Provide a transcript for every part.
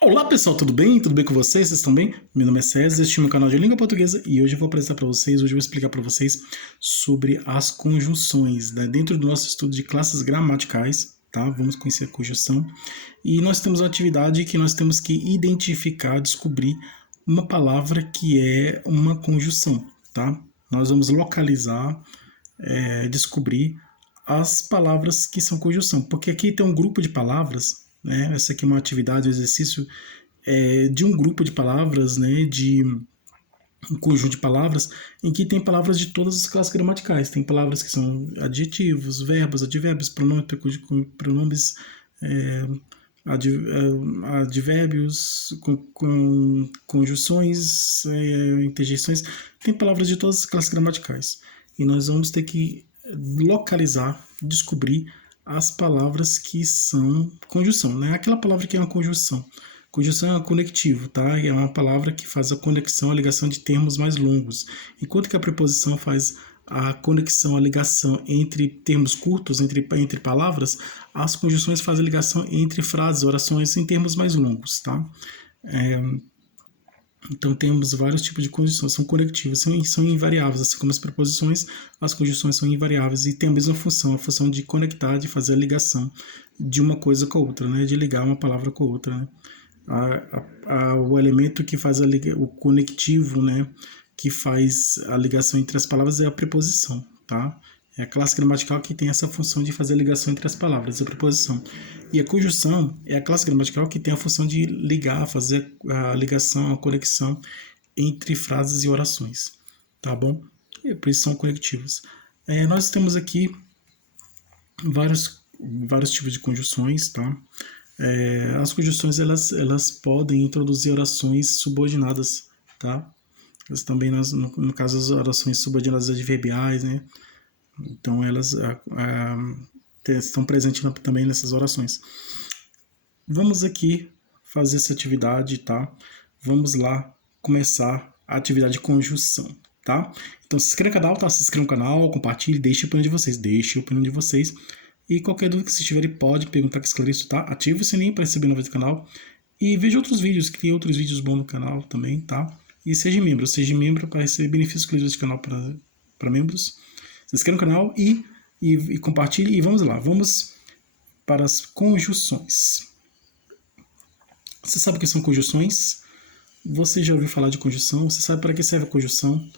Olá pessoal, tudo bem? Tudo bem com vocês? Vocês estão bem? Meu nome é César, este é o meu canal de língua portuguesa e hoje eu vou apresentar para vocês, hoje eu vou explicar para vocês sobre as conjunções, né? Dentro do nosso estudo de classes gramaticais, tá? Vamos conhecer a conjunção e nós temos uma atividade que nós temos que identificar, descobrir uma palavra que é uma conjunção, tá? Nós vamos localizar, descobrir as palavras que são conjunção, porque aqui tem um grupo de palavras, né? Essa aqui é uma atividade, um exercício de um grupo de palavras, né? De um conjunto de palavras em que tem palavras de todas as classes gramaticais. Tem palavras que são adjetivos, verbos, advérbios, pronomes é, advérbios, com conjunções, interjeições. Tem palavras de todas as classes gramaticais. E nós vamos ter que localizar, descobrir as palavras que são conjunção, né? Aquela palavra que é uma conjunção. Conjunção é conectivo, tá? É uma palavra que faz a conexão, a ligação de termos mais longos. Enquanto que a preposição faz a conexão, a ligação entre termos curtos, entre palavras, as conjunções fazem a ligação entre frases, orações em termos mais longos, tá? Então temos vários tipos de conjunções, são conectivas, são invariáveis, assim como as preposições, as conjunções são invariáveis e têm a mesma função, a função de conectar, de fazer a ligação de uma coisa com a outra, né? De ligar uma palavra com a outra, né? O elemento que faz o conectivo, né? Que faz a ligação entre as palavras é a preposição, tá? É a classe gramatical que tem essa função de fazer a ligação entre as palavras, a preposição. E a conjunção é a classe gramatical que tem a função de ligar, fazer a ligação, a conexão entre frases e orações, tá bom? E por isso são conectivos. Nós temos aqui vários tipos de conjunções, tá? As conjunções elas podem introduzir orações subordinadas, tá? Elas também, no caso, as orações subordinadas adverbiais, né? Então, elas estão presentes também nessas orações. Vamos aqui fazer essa atividade, tá? Vamos lá começar a atividade de conjunção, tá? Então, se inscreva no canal, tá? Se inscreva no canal, compartilhe, deixe a opinião de vocês. E qualquer dúvida que vocês tiverem, pode perguntar que esclareço, tá? Ative o sininho para receber novidades do canal. E veja outros vídeos, que tem outros vídeos bons no canal também, tá? E seja membro para receber benefícios exclusivos do canal para membros. Se inscreva no canal e compartilhe. E vamos lá, vamos para as conjunções. Você sabe o que são conjunções? Você já ouviu falar de conjunção? Você sabe para que serve a conjunção?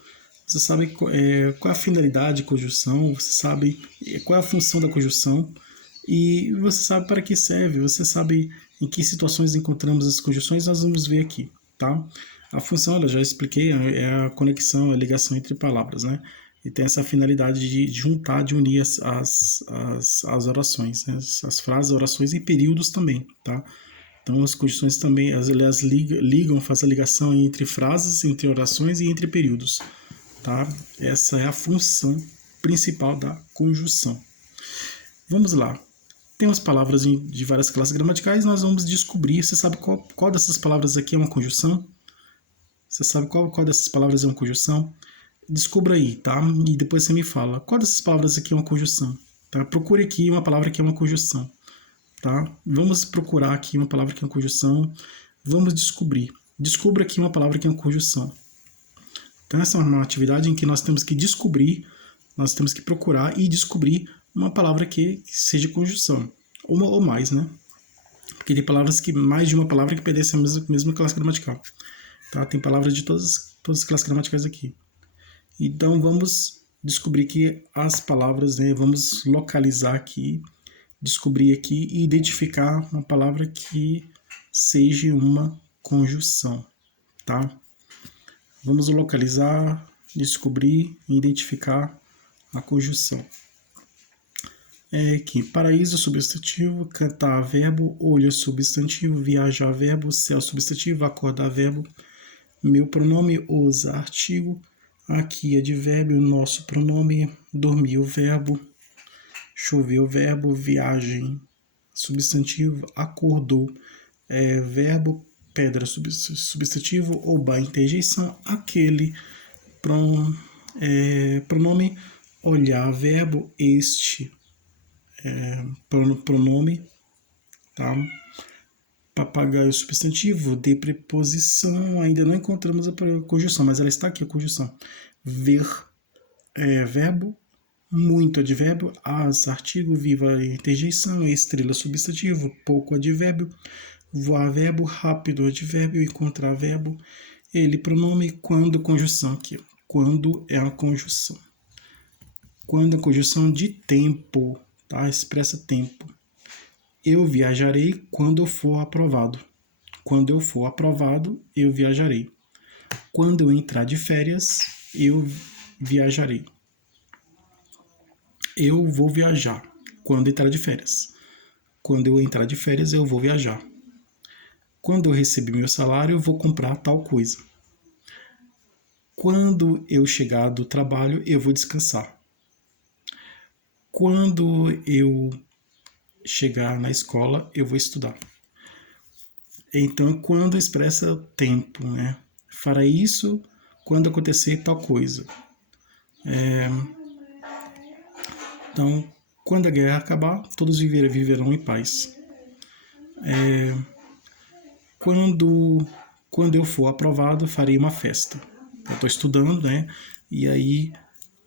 Você sabe qual é a finalidade de conjunção? Você sabe qual é a função da conjunção? E você sabe para que serve? Você sabe em que situações encontramos as conjunções? Nós vamos ver aqui, tá? A função, eu já expliquei, é a conexão, a ligação entre palavras, né? E tem essa finalidade de juntar, de unir as orações, né? As frases, orações e períodos também, tá? Então, as conjunções também, elas ligam, fazem a ligação entre frases, entre orações e entre períodos, tá? Essa é a função principal da conjunção. Vamos lá. Temos palavras de várias classes gramaticais, nós vamos descobrir. Você sabe qual dessas palavras aqui é uma conjunção? Você sabe qual dessas palavras é uma conjunção? Descubra aí, tá? E depois você me fala. Qual dessas palavras aqui é uma conjunção? Tá? Procure aqui uma palavra que é uma conjunção. Tá? Vamos procurar aqui uma palavra que é uma conjunção. Vamos descobrir. Descubra aqui uma palavra que é uma conjunção. Então, essa é uma atividade em que nós temos que descobrir, nós temos que procurar e descobrir uma palavra que seja conjunção. Uma ou mais, né? Porque tem palavras mais de uma palavra que pertencem à mesma classe gramatical. Tá? Tem palavras de todas as classes gramaticais aqui. Então, vamos descobrir aqui as palavras, né? Vamos localizar aqui, descobrir aqui e identificar uma palavra que seja uma conjunção, tá? Vamos localizar, descobrir e identificar a conjunção. Aqui, paraíso, substantivo, cantar, verbo, olho, substantivo, viajar, verbo, céu, substantivo, acordar, verbo, meu pronome, os, artigo, aqui, advérbio, nosso pronome, dormir, o verbo, choveu, verbo, viagem, substantivo, acordou, verbo, pedra, substantivo, oba, interjeição, aquele, pronome, olhar, verbo, este, pronome, tá? Papagaio substantivo, de preposição, ainda não encontramos a conjunção, mas ela está aqui, a conjunção. Ver é verbo, muito advérbio, as artigo, viva interjeição, estrela substantivo, pouco advérbio, voar verbo, rápido advérbio, encontrar verbo, ele pronome, quando conjunção aqui. Quando é a conjunção. Quando a conjunção de tempo, tá? Expressa tempo. Eu viajarei quando eu for aprovado. Quando eu for aprovado, eu viajarei. Quando eu entrar de férias, eu viajarei. Eu vou viajar. Quando entrar de férias. Quando eu entrar de férias, eu vou viajar. Quando eu receber meu salário, eu vou comprar tal coisa. Quando eu chegar do trabalho, eu vou descansar. Quando eu chegar na escola, eu vou estudar. Então, quando expressa tempo, né? Fará isso quando acontecer tal coisa. Então, quando a guerra acabar, todos viverão em paz. Quando eu for aprovado, farei uma festa. Eu estou estudando, né? E aí,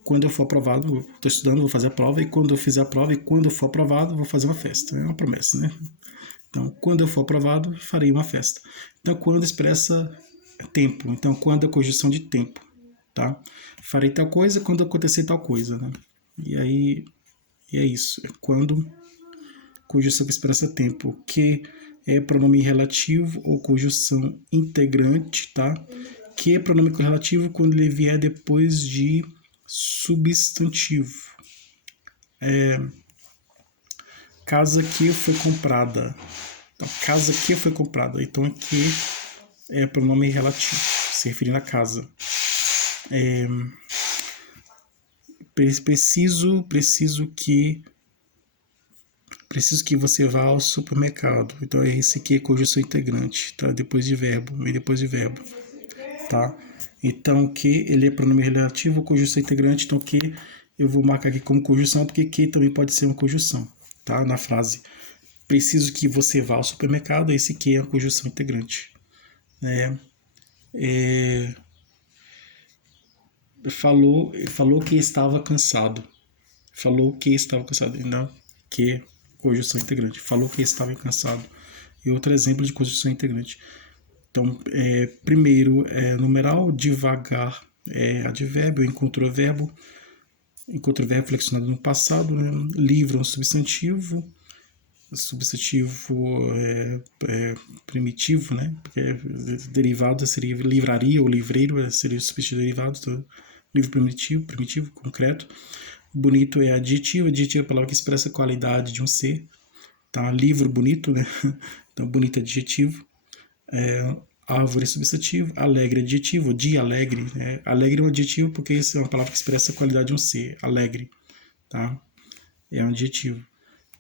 quando eu for aprovado, estou estudando, vou fazer a prova, e quando eu fizer a prova, e quando eu for aprovado, vou fazer uma festa. É uma promessa, né? Então, quando eu for aprovado, farei uma festa. Então, quando expressa tempo. Então, quando é conjunção de tempo, tá? Farei tal coisa quando acontecer tal coisa, né? E aí, é isso. É quando conjunção que expressa tempo, que é pronome relativo ou conjunção integrante, tá? Que é pronome correlativo quando ele vier depois de substantivo. Casa que foi comprada. Então, casa que foi comprada. Então, aqui é pronome relativo, se referindo à casa. Preciso que você vá ao supermercado. Então, esse aqui é conjunção integrante, tá? Depois de verbo, vem depois de verbo, tá? Então, que ele é pronome relativo, conjunção integrante. Então, que eu vou marcar aqui como conjunção, porque que também pode ser uma conjunção, tá? Na frase, preciso que você vá ao supermercado, esse que é a conjunção integrante. Falou que estava cansado. Falou que estava cansado. Não, que conjunção integrante. Falou que estava cansado. E outro exemplo de conjunção integrante. Então, primeiro é numeral, devagar é advérbio, encontrou verbo flexionado no passado, né? Livro é um substantivo primitivo, né? Porque derivado seria livraria ou livreiro, seria o substantivo derivado, então, livro primitivo, concreto. Bonito é adjetivo é a palavra que expressa a qualidade de um ser, tá? Livro bonito, né? Então, bonito é adjetivo. Árvore é substantivo, alegre é adjetivo, dia alegre, né? Alegre é um adjetivo porque isso é uma palavra que expressa a qualidade de um ser, alegre, tá? É um adjetivo.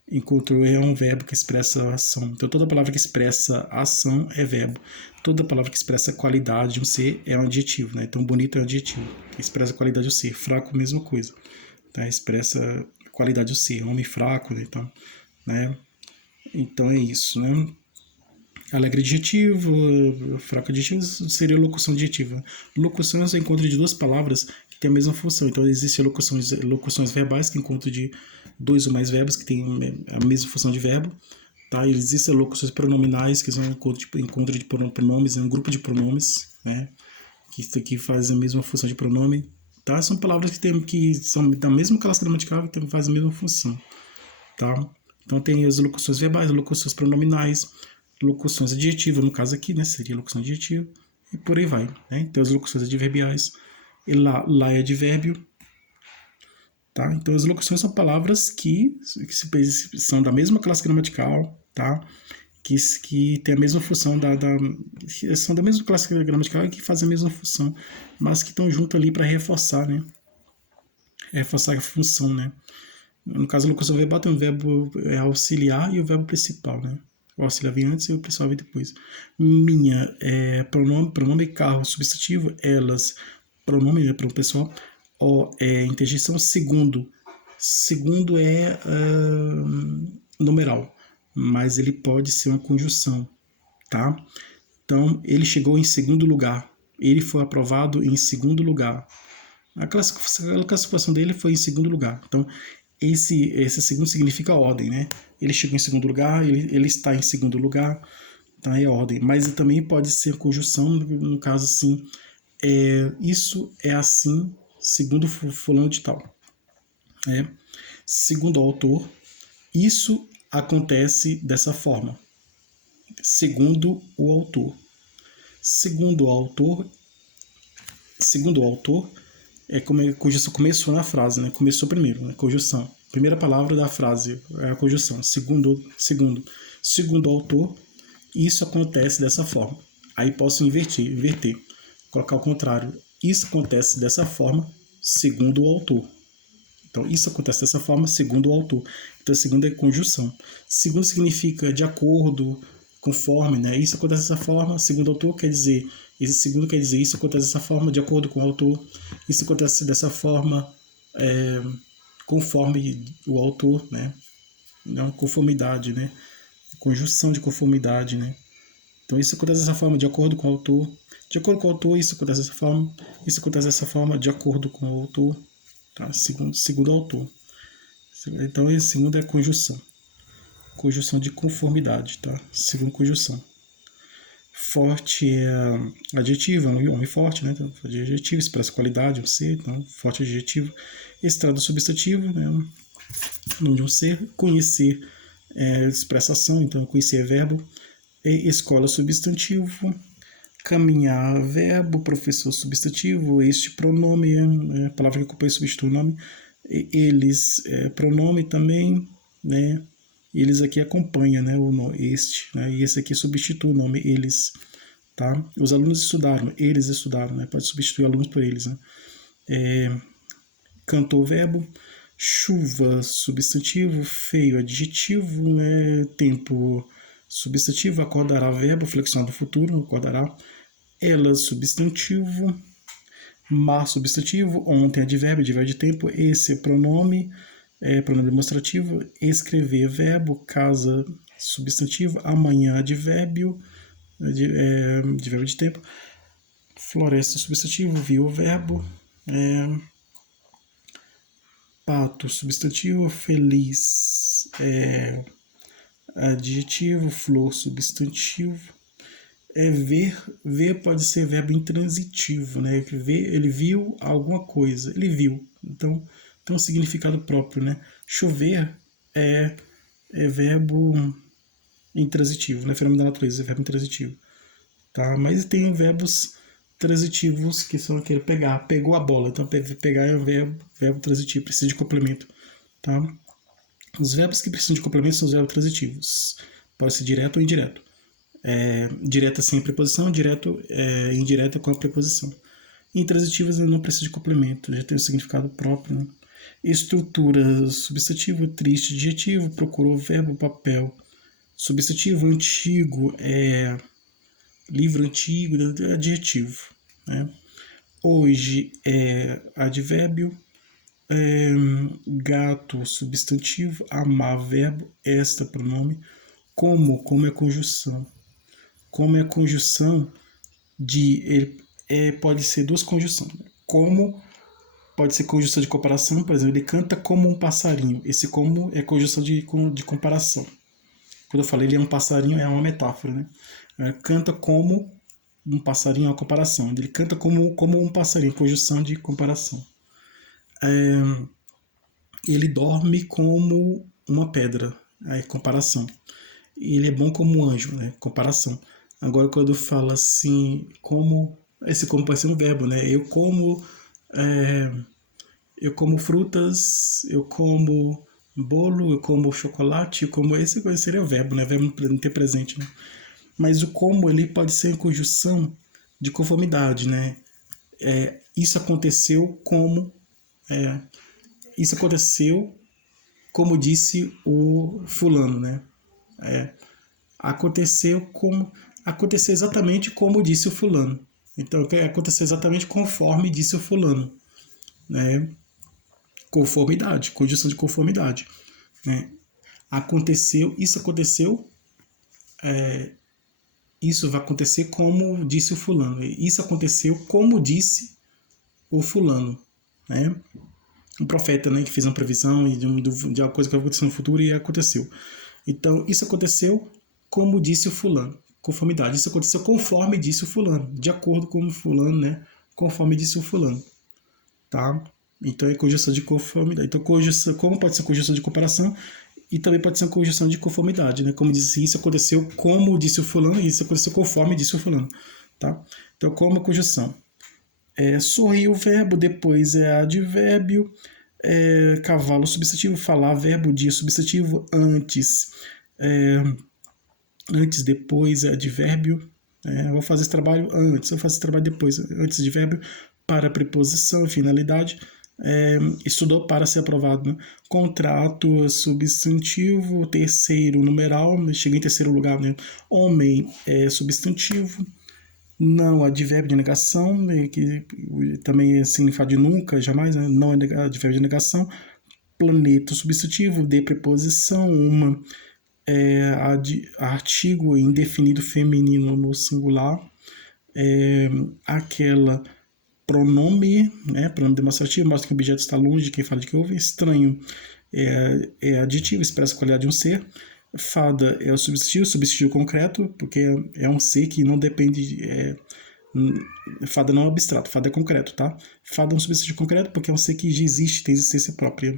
Encontrou é um verbo que expressa ação. Então, toda palavra que expressa ação é verbo. Toda palavra que expressa a qualidade de um ser é um adjetivo, né? Então, bonito é um adjetivo, que expressa a qualidade do ser. Fraco, mesma coisa, tá? Expressa a qualidade do ser. Homem fraco, né? Então, é isso, né? Alegre adjetivo, fraco adjetivo seria locução adjetiva. Locução é o encontro de duas palavras que têm a mesma função. Então, existem locuções verbais, que é encontro de dois ou mais verbos que têm a mesma função de verbo. Tá? Existem locuções pronominais, que são encontro de pronomes, é um grupo de pronomes, né? que faz a mesma função de pronome. Tá? São palavras que são da mesma classe gramatical, que fazem a mesma função. Tá? Então, tem as locuções verbais, locuções pronominais, locuções adjetivas, no caso aqui, né, seria locução adjetiva, e por aí vai, né? Então, as locuções adverbiais, e lá é advérbio, tá? Então, as locuções são palavras que são da mesma classe gramatical, tá? Que tem a mesma função, são da mesma classe gramatical e que fazem a mesma função, mas que estão junto ali para reforçar, né? Reforçar a função, né? No caso, a locução verbal tem um verbo auxiliar e o verbo principal, né? O auxiliar vem antes e o principal vem depois. Minha é pronome carro, substantivo, elas, pronome, né, para o pessoal. O é interjeição, segundo é numeral, mas ele pode ser uma conjunção, tá? Então, ele chegou em segundo lugar. Ele foi aprovado em segundo lugar. A classificação dele foi em segundo lugar. Então, esse segundo significa ordem, né? Ele chegou em segundo lugar, ele está em segundo lugar, tá? É ordem. Mas também pode ser conjunção, no caso assim, isso é assim, segundo fulano de tal. Segundo o autor, isso acontece dessa forma. Segundo o autor. Segundo o autor, conjunção começou na frase, né? Começou primeiro, né? Conjunção. Primeira palavra da frase é a conjunção. Segundo o autor, isso acontece dessa forma. Aí posso inverter, colocar o contrário. Isso acontece dessa forma, segundo o autor. Então, isso acontece dessa forma, segundo o autor. Então, segundo é conjunção. Segundo significa de acordo, conforme, né? Isso acontece dessa forma, segundo o autor quer dizer, esse segundo quer dizer, isso acontece dessa forma, de acordo com o autor. Isso acontece dessa forma, conforme o autor, né? Não, conformidade, né? Conjunção de conformidade, né? Então, isso acontece dessa forma, de acordo com o autor. De acordo com o autor, isso acontece dessa forma. Isso acontece dessa forma, de acordo com o autor. Tá? Segundo o autor. Então, esse segundo é a conjunção. Conjunção de conformidade, tá? Segundo conjunção. Forte é adjetivo, é um homem forte, né? Então, adjetivo expressa qualidade, um ser, então, forte adjetivo. Estrada substantivo, né? Nome de um ser. Conhecer expressa ação, então, conhecer é verbo. Escola substantivo. Caminhar verbo, professor substantivo, este pronome, a palavra que acompanha substitui o nome. Eles, pronome também, né? Eles aqui acompanham, né, este, né? E esse aqui substitui o nome eles, tá? Os alunos estudaram, eles estudaram, né? Pode substituir alunos por eles, né? Cantor verbo, chuva substantivo, feio adjetivo, né? Tempo substantivo, acordará verbo, flexão do futuro, acordará. Ela substantivo, mar substantivo, ontem advérbio, advérbio de tempo, esse é pronome demonstrativo, escrever verbo, casa substantivo, amanhã advérbio, advérbio de tempo, floresta substantivo, viu verbo, pato substantivo, feliz adjetivo, flor substantivo. Ver pode ser verbo intransitivo, né? Ele viu alguma coisa, ele viu. Então, tem um significado próprio, né? Chover é verbo intransitivo, né? Fenômeno da natureza, é verbo intransitivo, tá? Mas tem verbos transitivos que são aquele pegar, pegou a bola. Então, pegar é um verbo transitivo, precisa de complemento, tá? Os verbos que precisam de complemento são os verbos transitivos. Pode ser direto ou indireto. Direta sem preposição, indireta com a preposição. Intransitivas não precisa de complemento, já tem o significado próprio, né? Estrutura substantivo, triste adjetivo, procurou verbo, papel substantivo, antigo, livro antigo, adjetivo, né? Hoje é advérbio, gato substantivo, amar verbo, esta pronome, como é conjunção. Como é a conjunção pode ser duas conjunções. Como pode ser conjunção de comparação, por exemplo, ele canta como um passarinho. Esse como é conjunção de comparação. Quando eu falei ele é um passarinho, é uma metáfora, né? Canta como um passarinho é uma comparação. Ele canta como um passarinho, conjunção de comparação. Ele dorme como uma pedra, comparação. Ele é bom como um anjo, né? Comparação. Agora, quando fala assim, como... Esse como pode ser um verbo, né? Eu como frutas, eu como bolo, eu como chocolate, eu como... Esse seria o verbo, né? Verbo não ter presente, né? Mas o como, ele pode ser em conjunção de conformidade, né? Isso aconteceu como... isso aconteceu como disse o fulano, né? Aconteceu exatamente como disse o fulano. Então, aconteceu exatamente conforme disse o fulano, né? Conformidade, conjunção de conformidade, né? Isso aconteceu Isso vai acontecer como disse o fulano. Isso aconteceu como disse o fulano, né? Um profeta, né, que fez uma previsão de uma coisa que vai acontecer no futuro e aconteceu. Então, isso aconteceu como disse o fulano. Conformidade. Isso aconteceu conforme disse o fulano. De acordo com o fulano, né? Conforme disse o fulano. Tá? Então, é conjunção de conformidade. Então, conjunção, como pode ser conjunção de comparação e também pode ser uma conjunção de conformidade, né? Como disse, isso aconteceu como disse o fulano e isso aconteceu conforme disse o fulano. Tá? Então, como a conjunção. Sorrir o verbo, depois é advérbio, cavalo substantivo, falar verbo, dia substantivo, antes, antes, depois é advérbio, eu vou fazer esse trabalho antes, eu faço esse trabalho depois, antes advérbio, para preposição, finalidade, estudou para ser aprovado, né? Contrato, substantivo, terceiro, numeral, cheguei em terceiro lugar, né? Homem é substantivo, não, advérbio de negação, que também é significado de nunca, jamais, né? Não é advérbio de negação. Planeta, substantivo, de preposição, uma artigo indefinido feminino no singular, aquela pronome, né? Pronome demonstrativo, mostra que o objeto está longe de quem fala de que houve. Estranho é adjetivo, expressa a qualidade de um ser. Fada é o substantivo concreto, porque é um ser que não depende. Fada não é abstrato, fada é concreto, tá? Fada é um substantivo concreto porque é um ser que já existe, tem existência própria,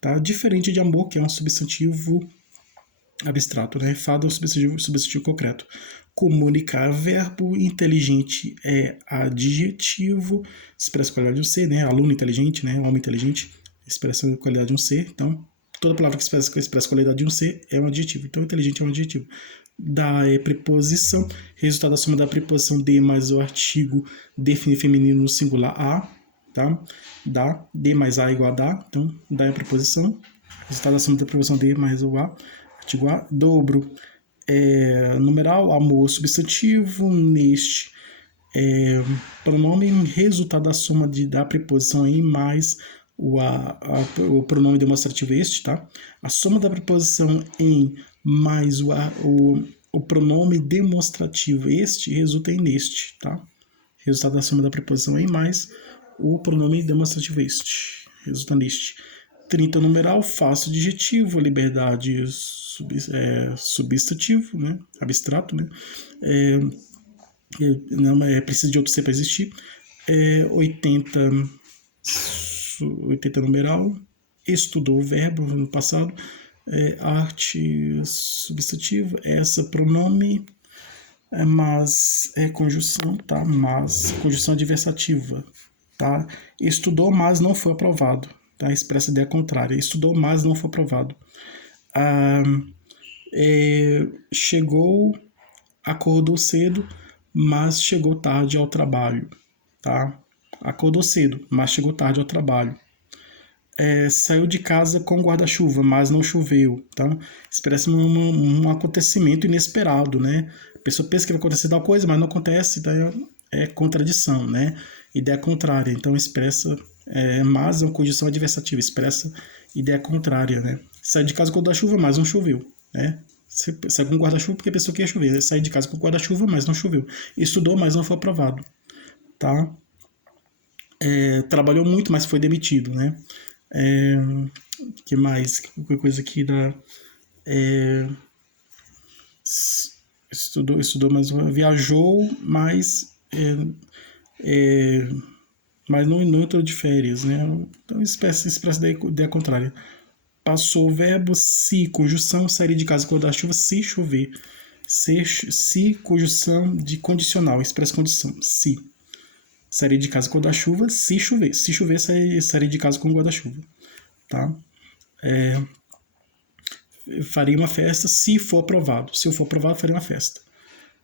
tá? Diferente de amor, que é um substantivo abstrato, né? Fada é um substantivo concreto. Comunicar, verbo. Inteligente é adjetivo, expressa a qualidade de um ser, né? Aluno inteligente, né? Homem inteligente, expressa a qualidade de um ser. Então, toda palavra que expressa a qualidade de um ser é um adjetivo. Então, inteligente é um adjetivo. Da é preposição, resultado da soma da preposição de mais o artigo definido feminino no singular a, tá? Da, de mais a igual a da, então, da é preposição. Resultado da soma da preposição de mais o a, artigo a. Dobro, numeral, amor, substantivo, neste, pronome, resultado da soma da preposição em mais o pronome demonstrativo este, tá? A soma da preposição em mais o pronome demonstrativo este resulta em neste, tá? Resultado da soma da preposição em mais o pronome demonstrativo este, resulta neste. 30 numeral, fácil adjetivo, liberdade substantivo, né? Abstrato, né? Não precisa de outro C para existir. 80 numeral, estudou o verbo no passado, arte substantivo, essa pronome, mas é conjunção, tá? Mas conjunção adversativa, tá? Estudou, mas não foi aprovado, tá? Expressa a ideia contrária. Estudou, mas não foi aprovado. Chegou, acordou cedo, mas chegou tarde ao trabalho, tá? Acordou cedo, mas chegou tarde ao trabalho. Saiu de casa com guarda-chuva, mas não choveu, tá? Expressa um acontecimento inesperado, né? A pessoa pensa que vai acontecer tal coisa, mas não acontece, então é contradição, né? Ideia contrária, então expressa, mas é uma condição adversativa, expressa ideia contrária, né? Saiu de casa com guarda-chuva, mas não choveu, né? Saiu com guarda-chuva porque a pessoa quer chover. Saiu de casa com guarda-chuva, mas não choveu. Estudou, mas não foi aprovado, tá? Trabalhou muito, mas foi demitido, né? Que mais? Qualquer coisa aqui da... Estudou, mas viajou, mas mas não entrou de férias, né? Então expressa da ideia contrária. Passou o verbo se, conjunção, sair de casa com guarda-chuva se chover. Se, conjunção de condicional, expressa condição, se. Sair de casa com guarda-chuva se chover. Se chover, sair de casa com guarda-chuva, tá? Faria uma festa se for aprovado. Se eu for aprovado, faria uma festa.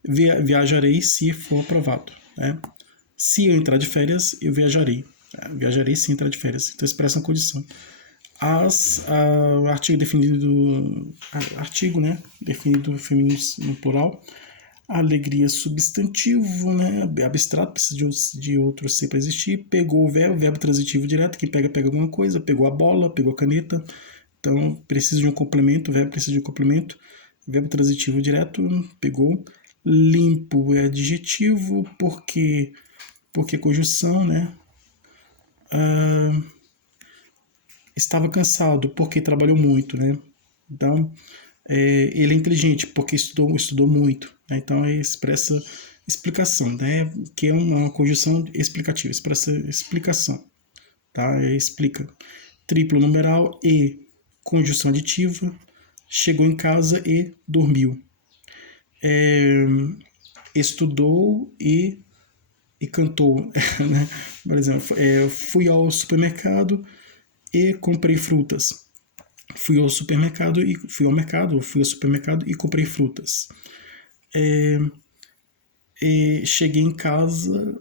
Viajarei se for aprovado, né? Se eu entrar de férias, eu viajarei. Viajarei se entrar de férias. Então, expressa uma condição. Artigo definido... Artigo, né? Definido feminino no plural. Alegria substantivo, né? Abstrato, precisa de outro C para existir. Pegou o verbo transitivo direto. Quem pega alguma coisa. Pegou a bola, pegou a caneta. Então, precisa de um complemento. O verbo precisa de um complemento. Verbo transitivo direto, pegou. Limpo é adjetivo, porque é conjunção, né? Estava cansado, porque trabalhou muito, né? Então, ele é inteligente, porque estudou muito, né? Então, expressa explicação, né? Que é uma conjunção explicativa, expressa explicação, tá? Explica. Triplo numeral e conjunção aditiva. Chegou em casa e dormiu. Estudou e cantou, né? Por exemplo, fui ao supermercado e comprei frutas. Fui ao supermercado e fui ao supermercado e comprei frutas. Cheguei em casa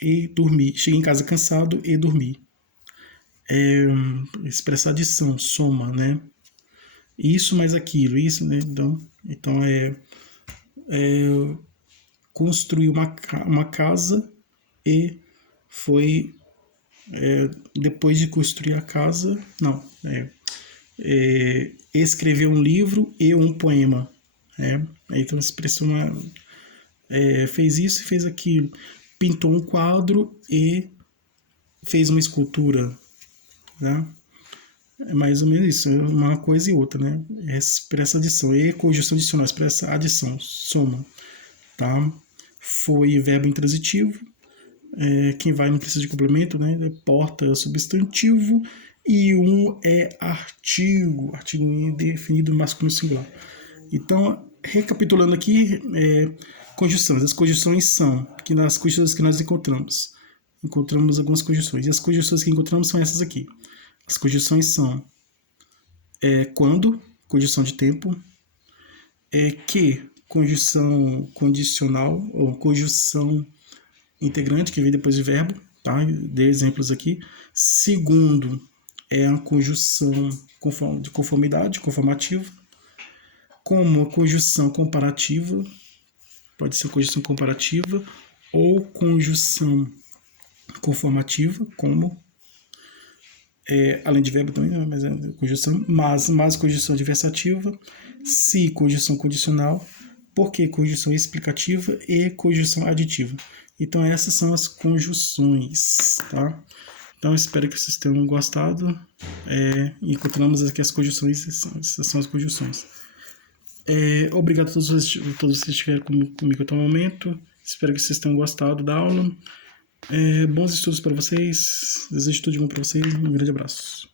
e dormi. Cheguei em casa cansado e dormi. Expressar adição, soma, né? Isso mais aquilo, isso, né? Então construiu uma casa e foi depois de construir a casa, não, escreveu um livro e um poema, então expressou fez isso e fez aquilo, pintou um quadro e fez uma escultura, né? É mais ou menos isso, uma coisa e outra, né? Expressa adição, e conjunção adicional, expressa adição, soma, tá? Foi verbo intransitivo, quem vai não precisa de complemento, né? Porta é substantivo e um é artigo indefinido masculino singular. Então, recapitulando aqui, conjunções. As conjunções são que nas conjunções que nós encontramos algumas conjunções. E as conjunções que encontramos são essas aqui. As conjunções são quando, conjunção de tempo, que, conjunção condicional ou conjunção integrante, que vem depois de verbo, tá? Dei exemplos aqui. Segundo é a conjunção de conformidade, conformativa, como a conjunção comparativa, pode ser conjunção comparativa ou conjunção conformativa, como além de verbo também, mas é conjunção, mas conjunção adversativa, se conjunção condicional, porque conjunção explicativa e conjunção aditiva. Então essas são as conjunções, tá? Então espero que vocês tenham gostado. Encontramos aqui as conjunções, essas são as conjunções. Obrigado a todos vocês que estiveram comigo até o momento. Espero que vocês tenham gostado da aula. Bons estudos para vocês. Desejo tudo de bom para vocês. Um grande abraço.